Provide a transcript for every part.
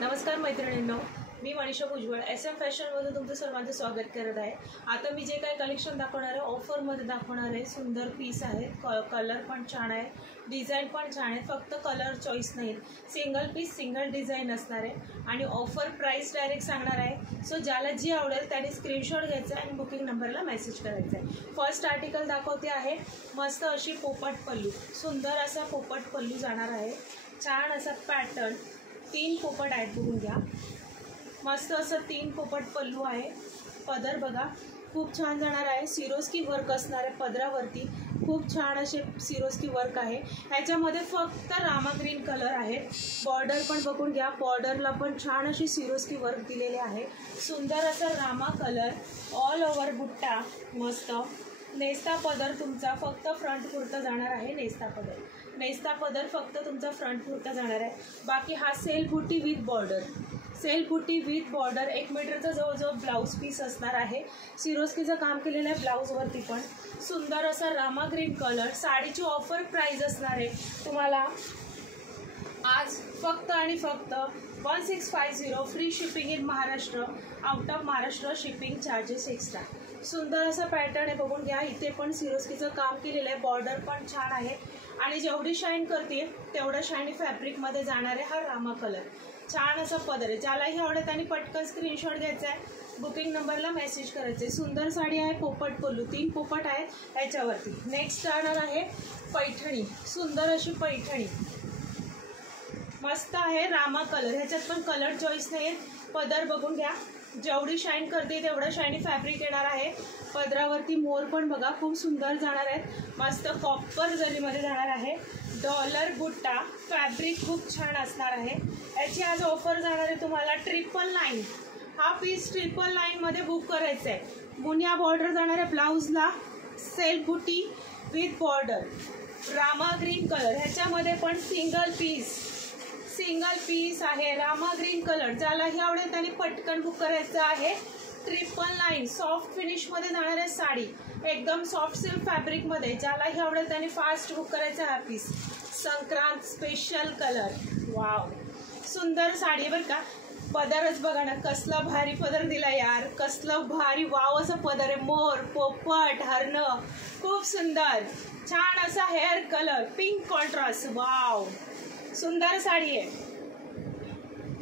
नमस्कार मैत्रिणींनो, मी मनीषा भुजबळ SM फॅशनमध्ये तुमचं सर्वांचं स्वागत करत आहे। आता मी जे काही कलेक्शन दाखवणार आहे ऑफरमध्ये दाखवणार आहे। सुंदर पीस आहेत, कलर पण छान आहे, डिझाइन पण छान आहे। फक्त कलर चॉईस नाही, सिंगल पीस सिंगल डिझाइन असणार आहे आणि ऑफर प्राइस डायरेक्ट सांगणार आहे। सो ज्याला जी आवडेल त्याने स्क्रीनशॉट घ्यायचा आणि बुकिंग नंबरला मेसेज करायचा आहे। फर्स्ट आर्टिकल दाखवते आहे, मस्त अशी पोपट पल्लू, सुंदर असा पोपट पल्लू जाणार आहे। छान असा पॅटर्न, 3 पोपट आहेत, बघून घ्या। मस्त असं 3 पोपट पल्लू आहे। पदर बघा, खूप छान जाणार आहे। सिरोस्की वर्क असणार आहे पदरावरती, खूप छान असे सिरोस्की वर्क आहे। ह्याच्यामध्ये फक्त रामा ग्रीन कलर आहे। बॉर्डर पण बघून घ्या, बॉर्डरला पण छान अशी सिरोस्की वर्क दिलेले आहे। सुंदर असा रामा कलर, ऑल ओव्हर बुट्टा, मस्त। नेस्ता पदर तुमचा फक्त फ्रंट पुरता जाणार आहे। नेस्ता पदर फक्त तुमचा फ्रंट पुरता जाणार आहे। बाकी हा सेल बुटी विथ बॉर्डर, सेल बुटी विथ बॉर्डर, 1 मीटरचा जवळजवळ ब्लाऊज पीस असणार आहे। सिरोस्कीचं काम केलेलं आहे ब्लाऊजवरती पण। सुंदर असा रामा ग्रीन कलर। साडीची ऑफर प्राइस असणार आहे तुम्हाला आज फक्त आणि फक्त 1650, free shipping in Maharashtra, out of Maharashtra shipping charges extra. सुंदर असा पॅटर्न आहे, बघून घ्या। इथे पण सिरोस्कीचं काम केलेलं आहे, बॉर्डर पण छान आहे आणि जेवढी शाईन करते तेवढं शायनी फॅब्रिकमध्ये जाणार आहे हा रामा कलर। छान असा पदर आहे, ज्यालाही आवडेल त्याने पटकन स्क्रीनशॉट घ्यायचा आहे, बुकिंग नंबरला मेसेज करायचे। सुंदर साडी आहे, पोपट पल्लू, 3 पोपट आहेत याच्यावरती। नेक्स्ट राहणार आहे पैठणी, सुंदर अशी पैठणी, मस्त आहे रामा कलर। ह्याच्यात पण कलर चॉईस नाही आहे। पदर बघून घ्या, जेवढी शाईन करते तेवढं शायनी फॅब्रिक येणार आहे। पदरावरती मोर पण बघा, खूप सुंदर जाणार आहेत। मस्त कॉपर जरीमध्ये जाणार आहे। डॉलर बुट्टा, फॅब्रिक खूप छान असणार आहे। याची आज ऑफर जाणार आहे तुम्हाला 999। हा पीस 999 मध्ये बुक करायचा आहे। मुनिया बॉर्डर जाणार आहे ब्लाऊजला, सेल्फ बुटी with border, Rama green colour. ह्याच्यामध्ये पण सिंगल पीस आहे, रामा ग्रीन कलर। ज्यालाही आवडेल त्याने पटकन बुक करायचं आहे। 999 सॉफ्ट फिनिशमध्ये जाणार आहे साडी, एकदम सॉफ्ट सिल्क फॅब्रिकमध्ये। ज्यालाही आवडेल त्याने फास्ट बुक करायचा हा piece. Sankrant special colour, wow, सुंदर साडी बरं का। पदरच बघा ना, कसला भारी पदर दिला यार, कसलं भारी, वाव असं पदर आहे। मोर, पोपट, हरण, खूप सुंदर। छान असा hair colour, pink contrast, wow, सुंदर साडी आहे।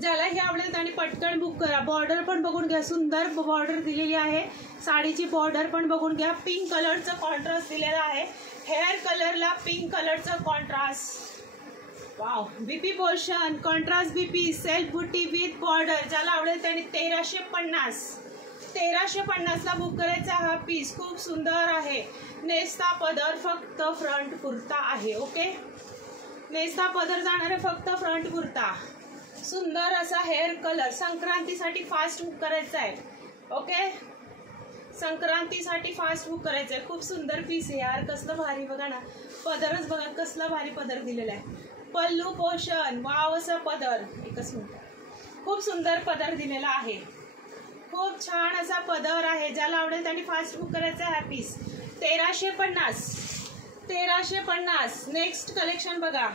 ज्यालाही आवडेल त्याने पटकन बुक करा। बॉर्डर पण बघून घ्या, सुंदर बॉर्डर दिलेली आहे। साडीची बॉर्डर पण बघून घ्या, पिंक कलरचं कॉन्ट्रास्ट दिलेला आहे। हेअर कलरला पिंक कलरचं contrast, wow. BP portion, contrast BP, self बुटी विथ बॉर्डर। ज्याला आवडेल त्याने 1350ला बुक करायचा हा पीस, खूप सुंदर आहे। नेस्ता पदर फक्त फ्रंट पुरता आहे, ओके। नेस्ता पदर जाणार आहे फक्त फ्रंट पुरता। सुंदर असा हेअर कलर, संक्रांतीसाठी फास्ट बुक करायचा आहे, ओके। संक्रांतीसाठी फास्ट बुक करायचं आहे। खूप सुंदर पीस आहे यार, कसलं भारी, बघा ना, पदरच बघा कसला भारी पदर दिलेला आहे। पल्लू पोषण, वाव असा पदर, एकच मिनिट, खूप सुंदर पदर दिलेला आहे, खूप छान असा पदर आहे। ज्याला आवडेल त्याने फास्ट बुक करायचा आहे हा पीस। 1350। नेक्स्ट कलेक्शन बघा,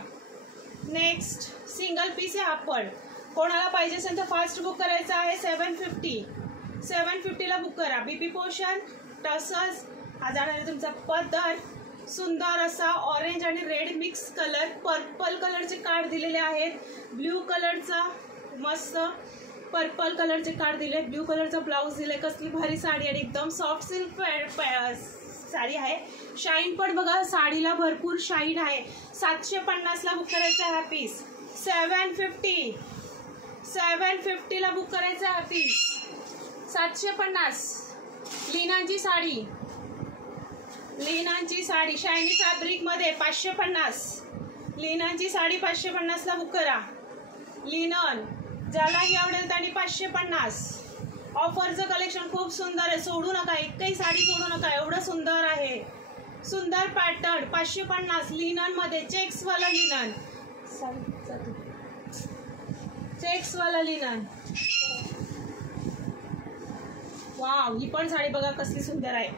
नेक्स्ट सिंगल पीस आहे हा पण। कोणाला पाहिजे असेल तर फास्ट बुक करायचं आहे। 750ला बुक करा। बीपी पोर्शन, टसल्स, हा जाणार आहे तुमचा पदर। सुंदर असा ऑरेंज आणि रेड मिक्स कलर, पर्पल कलरचे कार्ड दिलेले आहेत, ब्ल्यू कलरचा, मस्त पर्पल कलरचे कार्ड दिले, ब्ल्यू कलरचा ब्लाऊज दिले। कसली भारी साडी आणि एकदम सॉफ्ट सिल्क साडी आहे। शाईन पण बघा, साडीला भरपूर शाईन आहे। 750ला बुक करायचा हा पीस। 750ला बुक करायचा हा पीस। 750। लिनांची साडी शायनी फॅब्रिक मध्ये 550। लिनांची साडी 550ला बुक करा। लिनन, ज्यालाही आवडेल त्याने 550। ऑफरचं कलेक्शन खूप सुंदर आहे, सोडू नका, एकही साडी सोडू नका, एवढं सुंदर आहे। सुंदर पॅटर्न, 550 लिनन मध्ये, चेक्सवाला लिनन, चेक्सवाला लिनन, वाव। ही पण साडी बघा कसली सुंदर आहे।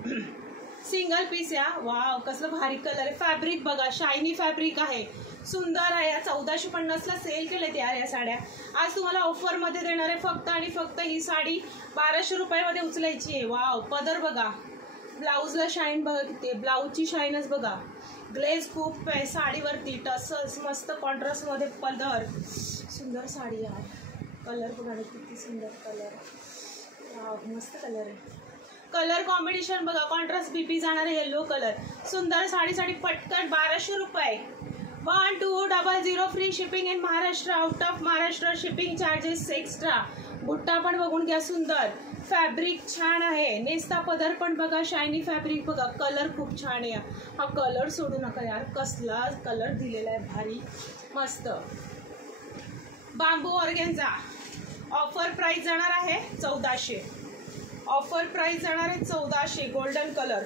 सिंगल पीस या, वाव कसलं भारी कलर आहे। फॅब्रिक बघा, शायनी फॅब्रिक आहे, सुंदर आहे. 1450ला सेल केलेत यार या साड्या. आज तुम्हाला ऑफरमध्ये देणार आहे फक्त आणि फक्त ही साडी 1200 रुपयामध्ये उचलायची आहे. वाव, पदर बघा, ब्लाऊजला शाईन बघा किती, ब्लाऊजची शाईनच बघा, ग्लेज खूप आहे साडीवरती, टसल्स मस्त कॉन्ट्रास्टमध्ये पदर, सुंदर साडी यार. कलर बघा किती सुंदर कलर, वाव मस्त कलर आहे. कलर कॉम्बिनेशन बघा, कॉन्ट्रास्ट बीपी जाणारे येलो कलर, सुंदर साडी पटकन 1200 रुपये. 1200 free shipping in Maharashtra, out of Maharashtra shipping charges extra. बुट्टा पण बघून घ्या, सुंदर फॅब्रिक छान आहे. नेस्ता पदर पण बघा, शायनी फॅब्रिक बघा, कलर खूप छान आहे. हा कलर सोडू नका यार, कसला कलर दिलेला आहे भारी मस्त. बांबू ऑर्गेन्झा ऑफर प्राइस जाणार आहे 1400. ऑफर प्राइस जाणार आहे 1400. गोल्डन कलर,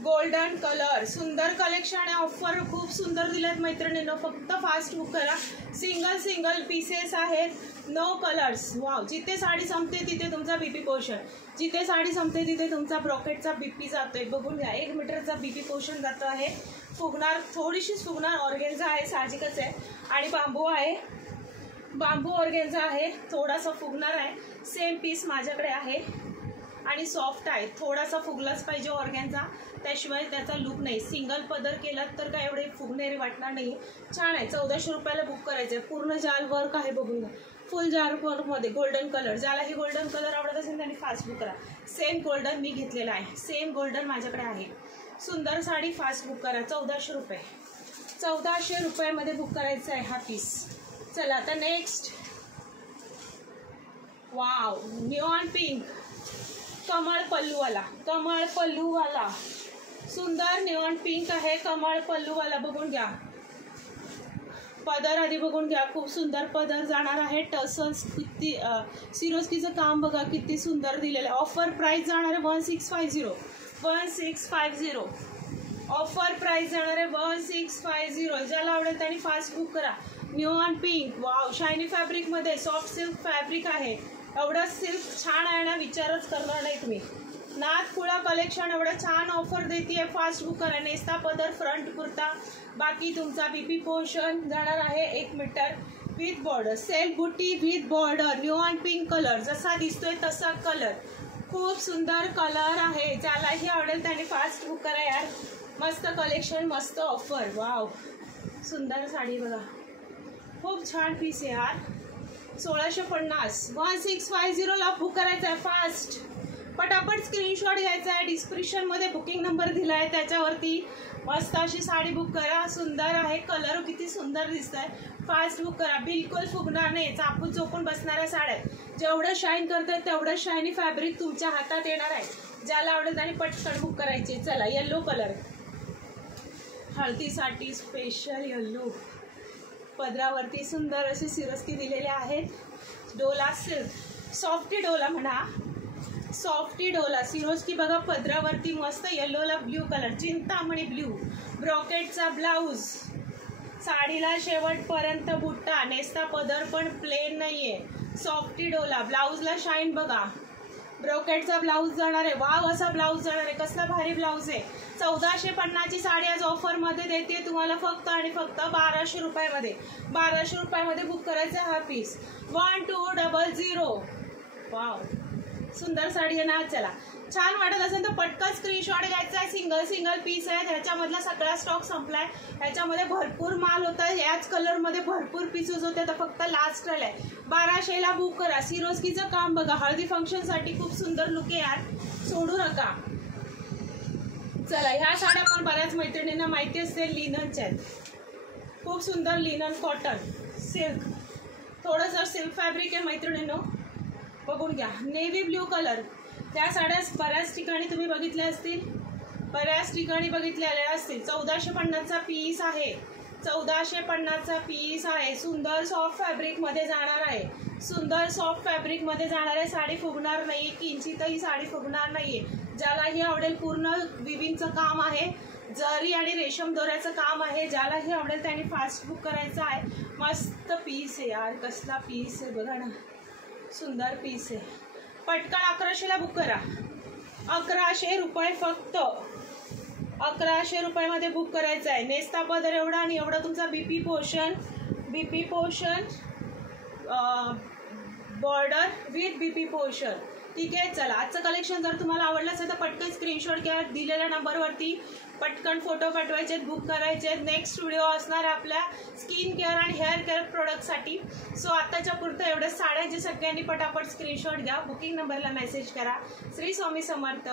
गोल्डन कलर, सुंदर कलेक्शन आहे. ऑफर खूप सुंदर दिलेत मैत्रिणींनो, फक्त फास्ट बुक करा. सिंगल पीसेस आहेत, नो कलर्स. वाव, जिथे साडी संपते तिथे तुमचा बीपी पोर्शन, जिथे साडी संपते तिथे तुमचा ब्रॉकेटचा बीपी जातोय. बघून घ्या, 1 मीटरचा बीपी पोर्शन जातो आहे. फुगणार, थोडीशीच फुगणार. ऑर्गेन्झा आहे, साहजिकच आहे. आणि बांबू आहे, बांबू ऑर्गेन्झा आहे, थोडासा फुगणार आहे. सेम पीस माझ्याकडे आहे आणि सॉफ्ट आहे. थोडासा फुगलाच पाहिजे ऑर्गेन्झा, त्याशिवाय त्याचा लुक नाही. सिंगल पदर केलात तर काय एवढे फुगणारे वाटणार नाही. छान आहे. 1400 रुपयाला बुक करायचं आहे. पूर्ण जाल वर्क आहे, बघून घ्या, फुल जार वर्कमध्ये गोल्डन कलर. ज्याला ही गोल्डन कलर आवडत असेल त्यांनी फास्ट बुक करा. सेम गोल्डन मी घेतलेला आहे, सेम गोल्डन माझ्याकडे आहे. सुंदर साडी फास्ट बुक करा. 1400 रुपये, 1400 रुपयामध्ये बुक करायचं आहे हा पीस. चला आता नेक्स्ट. वाव, निऑन पिंक, कमळ पल्लूवाला, कमळ पल्लूवाला, सुंदर निऑन पिंक आहे, कमळ पल्लूवाला. बघून घ्या पदर, आधी बघून घ्या, खूप सुंदर पदर जाणार आहे. टसल्स किती, सिरोस्कीचं काम बघा किती सुंदर दिलेलं आहे. ऑफर प्राइस जाणार आहे 1650, 1650. ऑफर प्राइस जाणार आहे 1650. ज्याला आवडेल त्यांनी फास्ट बुक करा. निऑन पिंक, वाव, शायनी फॅब्रिकमध्ये, सॉफ्ट सिल्क फॅब्रिक आहे. एवढं सिल्क छान आहे ना, विचारच करणार नाही तुम्ही. नाथपुळा कलेक्शन एवढं छान ऑफर देते, फास्ट बुक करा. नेस्ता पदर, फ्रंट कुर्ता, बाकी तुमचा बीपी पोर्शन जाणार आहे 1 मीटर विथ बॉर्डर, सेल्फ बुट्टी with border. Neon pink colour जसा दिसतोय तसा कलर, खूप सुंदर कलर आहे. ज्यालाही आवडेल त्याने फास्ट बुक करा यार. मस्त कलेक्शन, मस्त ऑफर. वाव, सुंदर साडी बघा, खूप छान पीस आहे यार. 1650, 1650ला बुक करायचं आहे फास्ट. पटापट स्क्रीनशॉट घ्यायचा आहे. डिस्क्रिप्शनमध्ये बुकिंग नंबर दिला आहे, त्याच्यावरती मस्त अशी साडी बुक करा. सुंदर आहे, कलर किती सुंदर दिसत आहे. फास्ट बुक करा, बिलकुल फुगणार नाही. चापून चोपून बसणाऱ्या साड्या, जेवढं शाईन करतात तेवढं शायनी फॅब्रिक तुमच्या हातात येणार आहे. ज्याला आवडेल त्याने पटकन बुक करायचे. चला, येल्लो कलर, हळदीसाठी स्पेशल येल्लो. पदरावरती सुंदर असे सिरोस्की दिलेले आहेत. डोला सिल्क, सॉफ्टी डोला म्हणा, सॉफ्टी डोला सिरोस्की बघा पदरावरती मस्त. येल्लोला ब्ल्यू कलर, चिंतामणी ब्ल्यू, ब्रॉकेटचा ब्लाऊज, साडीला शेवटपर्यंत बुट्टा, नेस्ता पदर पण प्लेन नाहीये. सॉफ्टी डोला, ब्लाऊजला शाईन बघा, ब्रॉकेटचा ब्लाऊज जाणार आहे. वाव, असा ब्लाऊज जाणार आहे, कसला भारी ब्लाऊज आहे. 1450ची साडी आज ऑफरमध्ये देते तुम्हाला फक्त आणि फक्त 1200 रुपयामध्ये. 1200 रुपयामध्ये बुक करायचा हा पीस. 1200. वाव, सुंदर साडी आहे ना. चला, छान वाटत असेल तर पटकन स्क्रीनशॉट घ्यायचा आहे. सिंगल पीस आहे, ह्याच्यामधला सगळा स्टॉक संपलाय. ह्याच्यामध्ये भरपूर माल होता, याच कलरमध्ये भरपूर पीसेस होते, तर फक्त लास्ट राहिलाय. 1200ला बुक करा. सिरोस्कीचं काम बघा, हळदी फंक्शनसाठी खूप सुंदर लुक आहे यार, सोडू नका. चला, ह्या साड्या पण बऱ्याच मैत्रिणींना माहिती असते, लिननच्या आहेत. खूप सुंदर लिनन, कॉटन, सिल्क, थोडंसं सिल्क फॅब्रिक आहे मैत्रिणींनो, बघून घ्या. नेव्ही ब्ल्यू कलर, त्या साड्या बऱ्याच ठिकाणी तुम्ही बघितल्या असतील, बऱ्याच ठिकाणी बघितलेल्या असतील. 1450चा पीस आहे, 1450चा पीस आहे. सुंदर सॉफ्ट फॅब्रिकमध्ये जाणार आहे, सुंदर सॉफ्ट फॅब्रिकमध्ये जाणार आहे. साडी फुगणार नाही, किंचितही साडी फुगणार नाहीये. ज्यालाही आवडेल, पूर्ण विविंगचं काम आहे, जरी आणि रेशम दोऱ्याचं काम आहे. ज्यालाही आवडेल त्याने फास्ट बुक करायचं आहे. मस्त पीस आहे यार, कसला पीस आहे बघा ना, सुंदर पीस आहे. पटकन 1100ला बुक करा. 1100 रुपये फक्त, 1100 रुपयामध्ये बुक करायचं आहे. नेसता पदर एवढा आणि एवढा तुमचा BP portion border with BP portion. ठीक आहे. चला, आजचं कलेक्शन जर तुम्हाला आवडलं असेल तर पटकन स्क्रीनशॉट घ्या, दिलेल्या नंबरवरती पटकन फोटो पाठवायचे, बुक करायचे. नेक्स्ट व्हिडिओ असणार आहे आपल्या स्किन केअर आणि हेअर केअर प्रोडक्टसाठी. सो आत्ताच्या पुरतं एवढ्या साड्या जे सगळ्यांनी पटापट स्क्रीनशॉट घ्या, बुकिंग नंबरला मेसेज करा. श्री स्वामी समर्थ.